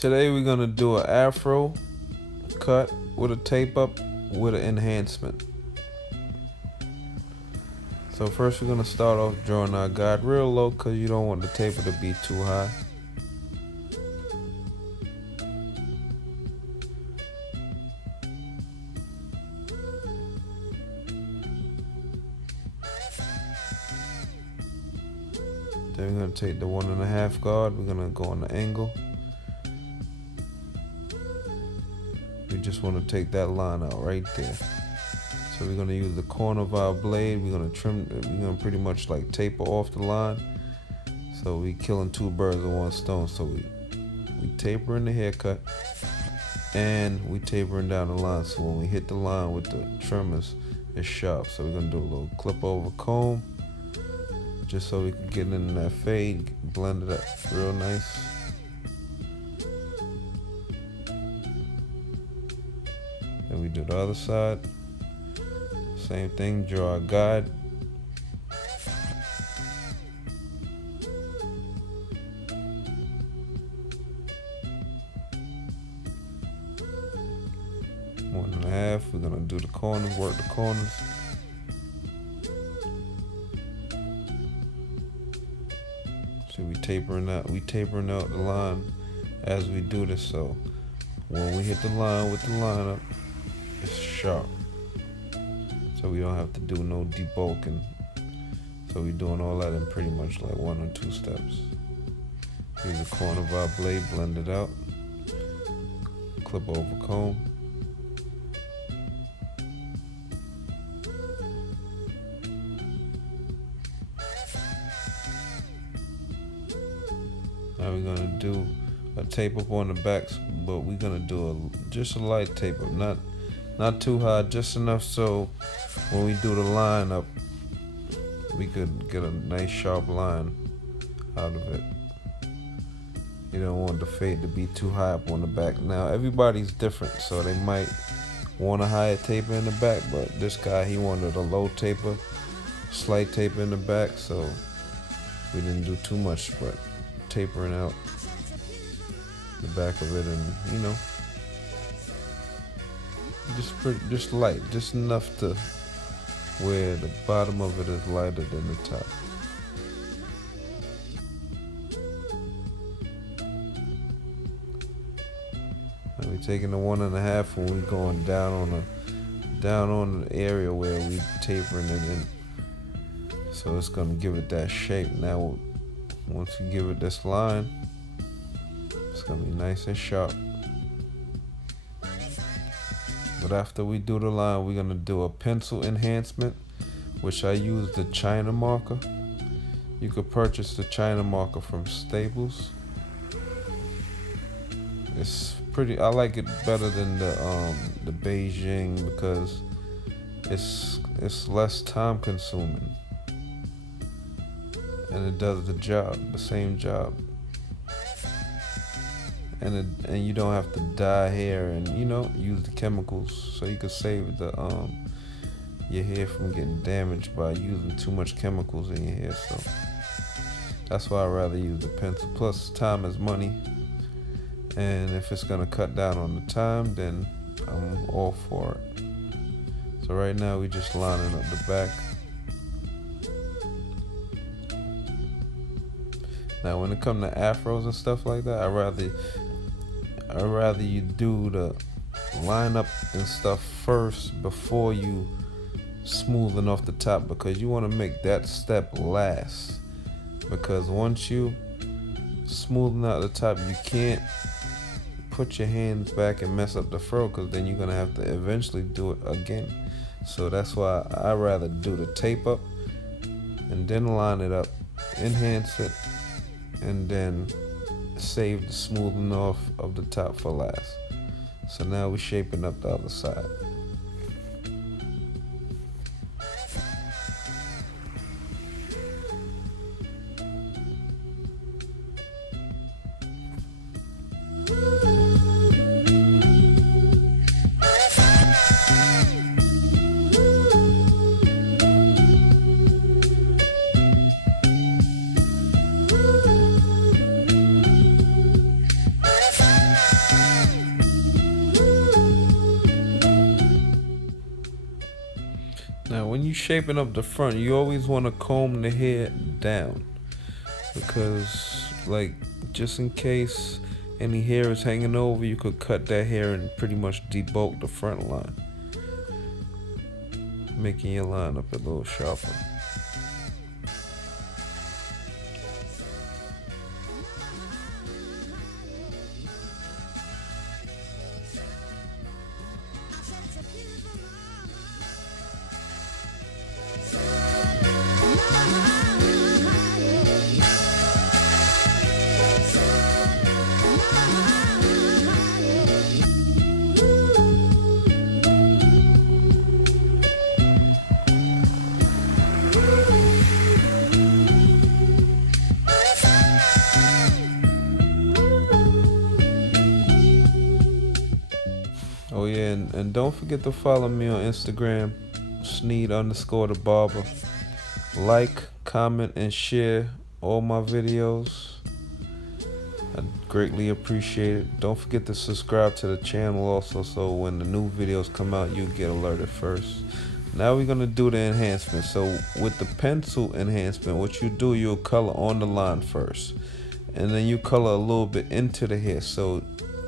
Today we're gonna do an Afro cut with a tape up with an enhancement. So first we're gonna start off drawing our guide real low because you don't want the taper to be too high. Then we're gonna take the 1.5 guard, we're gonna go on the angle. We just want to take that line out right there. So we're gonna use the corner of our blade, we're gonna trim, we're gonna pretty much like taper off the line. So we killing two birds with one stone. So we taper in the haircut and we tapering down the line. So when we hit the line with the trimmers, it's sharp. So we're gonna do a little clip over comb, just so we can get in that fade, blend it up real nice. Then we do the other side. Same thing, draw a guide. One and a half, we're gonna do the corners, work the corners. See, we tapering out the line as we do this, so when we hit the line with the line up, it's sharp. So we don't have to do no debulking. So we're doing all that in pretty much like 1 or 2 steps. Use the corner of our blade, blend it out. Clip over comb. Now we're gonna do a tape up on the backs, but we're gonna do just a light tape up, not too high, just enough so when we do the line up, we could get a nice sharp line out of it. You don't want the fade to be too high up on the back. Now everybody's different, so they might want a higher taper in the back, but this guy, he wanted a low taper, slight taper in the back, so we didn't do too much, but tapering out the back of it, and you know, just light, just enough to where the bottom of it is lighter than the top. And we're taking the 1.5 when we're going down on the area where we tapering it in. So it's gonna give it that shape. Now once you give it this line, it's gonna be nice and sharp. But after we do the line, we're gonna do a pencil enhancement, which I use the China marker. You could purchase the China marker from Staples. It's pretty, I like it better than the Beijing because it's less time consuming. And it does the job, the same job. And you don't have to dye hair and, you know, use the chemicals, so you could save the your hair from getting damaged by using too much chemicals in your hair. So that's why I rather use the pencil. Plus, time is money, and if it's gonna cut down on the time, then I'm all for it. So right now we just lining up the back. Now when it comes to afros and stuff like that, I'd rather you do the line up and stuff first before you smoothing off the top, because you want to make that step last. Because once you smoothen out the top, you can't put your hands back and mess up the fro, because then you're gonna have to eventually do it again. So that's why I rather do the tape up and then line it up, enhance it, and then save the smoothing off of the top for last. So now we're shaping up the other side. you shaping up the front, you always want to comb the hair down, because like just in case any hair is hanging over, you could cut that hair and pretty much debulk the front line, making your line up a little sharper. Oh yeah, and don't forget to follow me on Instagram, Sneed_the barber. Like, comment, and share all my videos. I greatly appreciate it. Don't forget to subscribe to the channel also, so when the new videos come out, you get alerted first. Now we're gonna do the enhancement. So with the pencil enhancement, what you do, you'll color on the line first, and then you color a little bit into the hair, so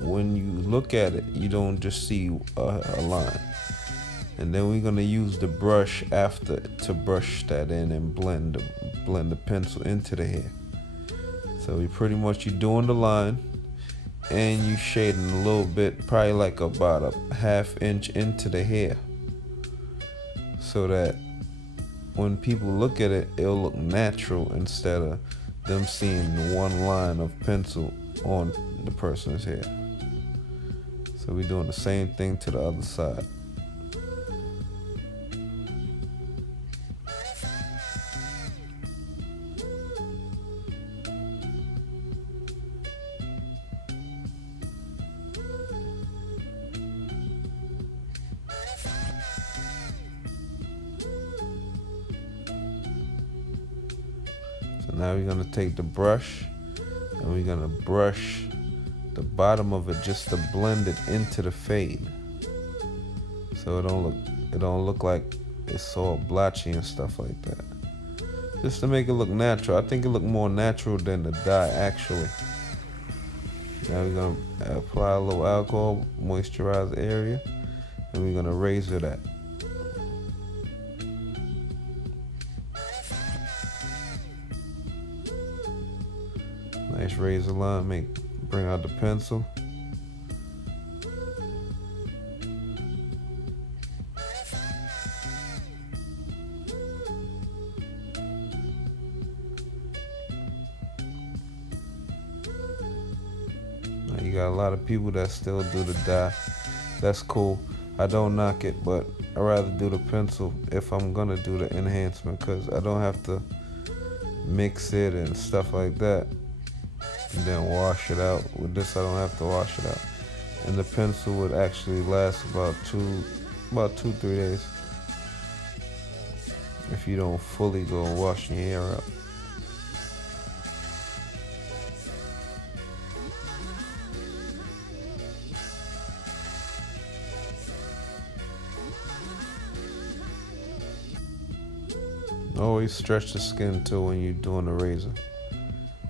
when you look at it, you don't just see a line. And then we're gonna use the brush after to brush that in and blend the pencil into the hair. So you're doing the line, and you shading a little bit, probably like about a ½ inch into the hair, so that when people look at it, it'll look natural instead of them seeing one line of pencil on the person's hair. So we're doing the same thing to the other side. So now we're gonna take the brush and we're gonna brush the bottom of it just to blend it into the fade, so it don't look like it's all blotchy and stuff like that. Just to make it look natural. I think it look more natural than the dye actually. Now we're gonna apply a little alcohol, moisturize the area, and we're gonna razor that. Nice razor line, bring out the pencil. Now you got a lot of people that still do the dye. That's cool. I don't knock it, but I'd rather do the pencil if I'm gonna do the enhancement, because I don't have to mix it and stuff like that and then wash it out. With this, I don't have to wash it out, and the pencil would actually last about 2-3 days if you don't fully go wash your hair out. Always stretch the skin too when you're doing the razor.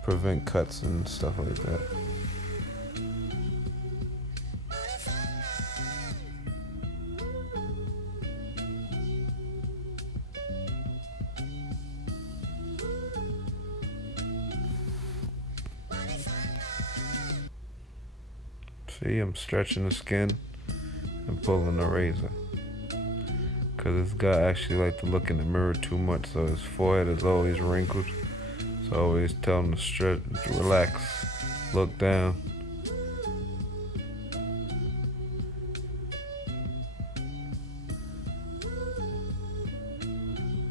Prevent cuts and stuff like that. See, I'm stretching the skin and pulling the razor, because this guy actually like to look in the mirror too much, so his forehead is always wrinkled. So I always tell him to stretch, relax, look down.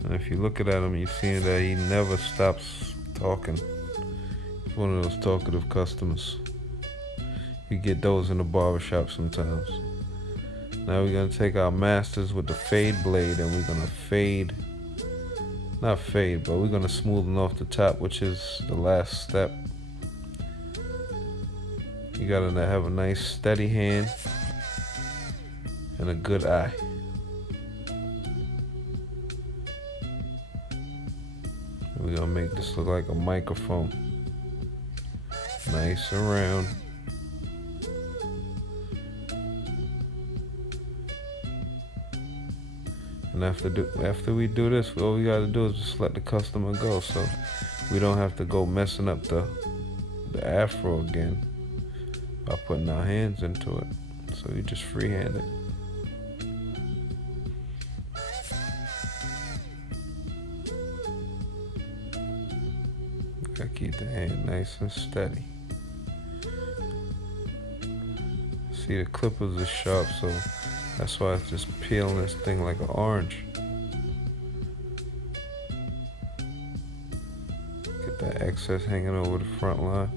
And if you're looking at him, you're seeing that he never stops talking. He's one of those talkative customers. You get those in the barbershop sometimes. Now we're gonna take our masters with the fade blade, and we're gonna not fade, but we're gonna smoothen off the top, which is the last step. You gotta have a nice steady hand and a good eye. We're gonna make this look like a microphone. Nice and round. And after we do this, all we gotta do is just let the customer go, so we don't have to go messing up the afro again by putting our hands into it. So you just freehand it. Gotta keep the hand nice and steady. See, the clippers are sharp, so that's why it's just peeling this thing like an orange. Get that excess hanging over the front line.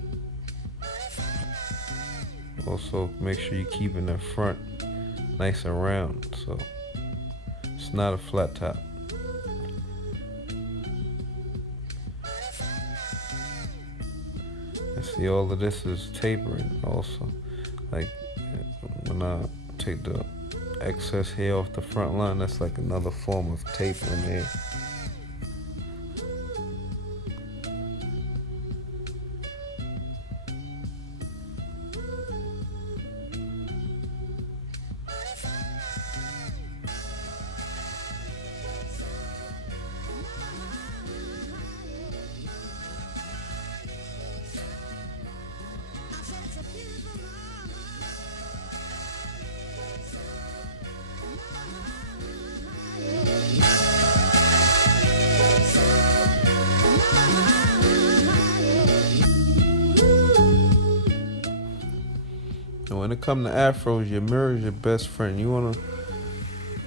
Also, make sure you're keeping the front nice and round, so it's not a flat top. And see, all of this is tapering also. Like when I take the excess hair off the front line, that's like another form of tapering hair. And when it comes to afros, your mirror is your best friend. You want to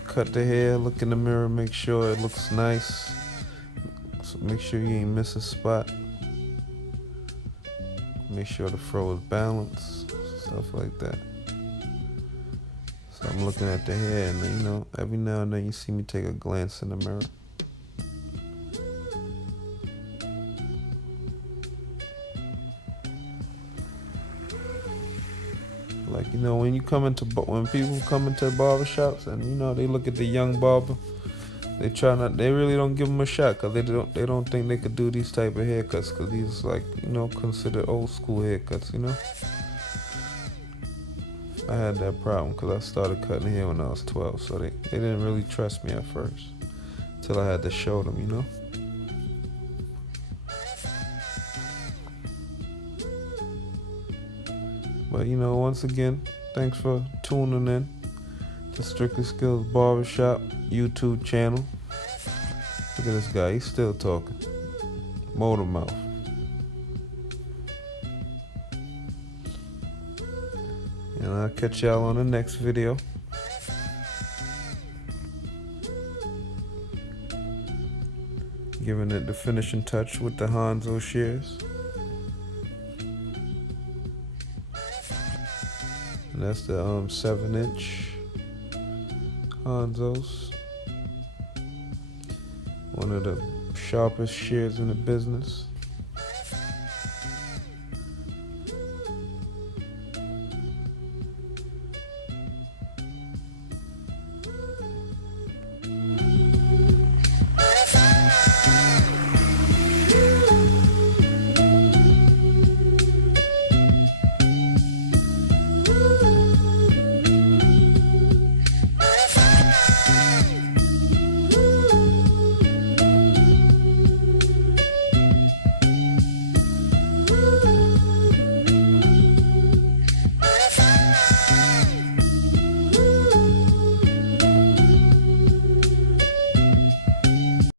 cut the hair, look in the mirror, make sure it looks nice. So make sure you ain't miss a spot. Make sure the fro is balanced, stuff like that. So I'm looking at the hair, and you know, every now and then you see me take a glance in the mirror. Like, you know, when people come into barbershops and, you know, they look at the young barber, they really don't give them a shot, because they don't think they could do these type of haircuts, because these, like, you know, considered old school haircuts, you know. I had that problem because I started cutting hair when I was 12, so they didn't really trust me at first, until I had to show them, you know. But, you know, once again, thanks for tuning in to Strictly Skills Barbershop YouTube channel. Look at this guy, he's still talking. Motor mouth. And I'll catch y'all on the next video. Giving it the finishing touch with the Hanzo shears. And that's the 7-inch Hanzos. One of the sharpest shears in the business.